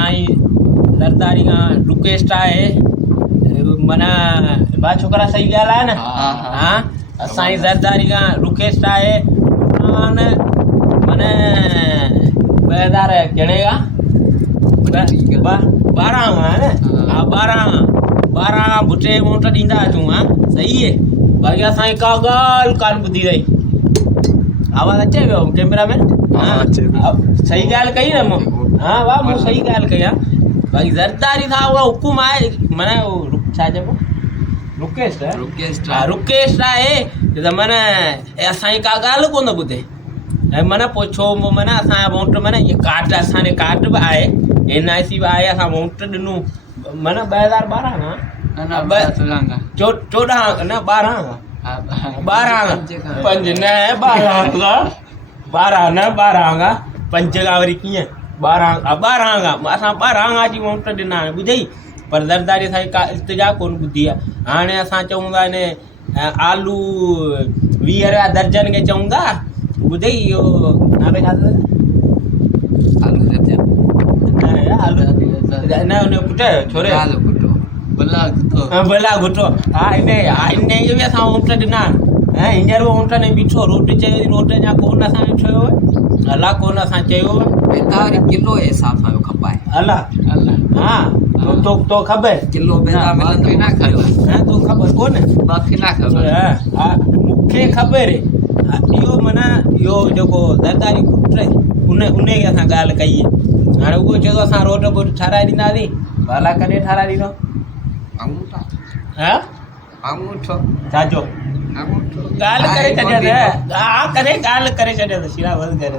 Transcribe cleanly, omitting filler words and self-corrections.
साईं ज़रदारी खां request आहे माना बा छोकरा सही ॻाल्हि आहे न हा साईं ज़रदारी खां रिक्वेस्ट आहे माना 2000 कहिड़े खां 12 है ना हाँ 12 भुटे अमाउंट ॾींदा अचूं हा सही है बाक़ी असांखे का ॻाल्हि कान ॿुधी रही आवाज़ अचे पियो कैमरा में हाँ सही ॻाल्हि कई न मूं हाँ वाह मूं सही ॻाल्हि कई आहे बाक़ी ज़रदारी सां उहा हुकुम आहे माना छा चइबो रिक्वेस्ट आहे त माना असांजी का ॻाल्हि कोन ॿुधे ऐं माना पोइ छो माना असांजा अमाउंट माना इहे कार्ड असांजे कार्ड बि आहे NIC बि आहे असां अमाउंट ॾिनूं माना 2012 खां 14 न 12 पंज न 12 खां 5 खां वरी कीअं 12 खां असां 12 खां जी अमाउंट ॾिना ॿुधई पर ज़रदारी असांजी का इल्तिजा कोन ॿुधी आहे हाणे असां चऊं था हिन आलू 20 रुपया दर्जन खे चऊं था ॿुधई इहो नालो छा न उन पुट छोरे भला घुटो हा इन जो बि असां अमाउंट ॾिना ऐं हींअर बि अमाउंट न बीठो रोटी चयो रोट जा कोन असांखे चयो अला कोन असां चयो किलो जे हिसाब सां खपाए अला हा तो ख़बर किलो तो ख़बर कोन हा मूंखे ख़बर इहो माना इहो जेको ज़रदारी पुट उन खे असां ॻाल्हि कई आहे हाणे उहो चयो असां रोड बोड ठाराए ॾींदासीं भला कॾहिं ठाराए ॾींदो हा छाजो ॻाल्हि करे छॾियसि हा करे ॻाल्हि करे छॾियसि शिरा बसि करे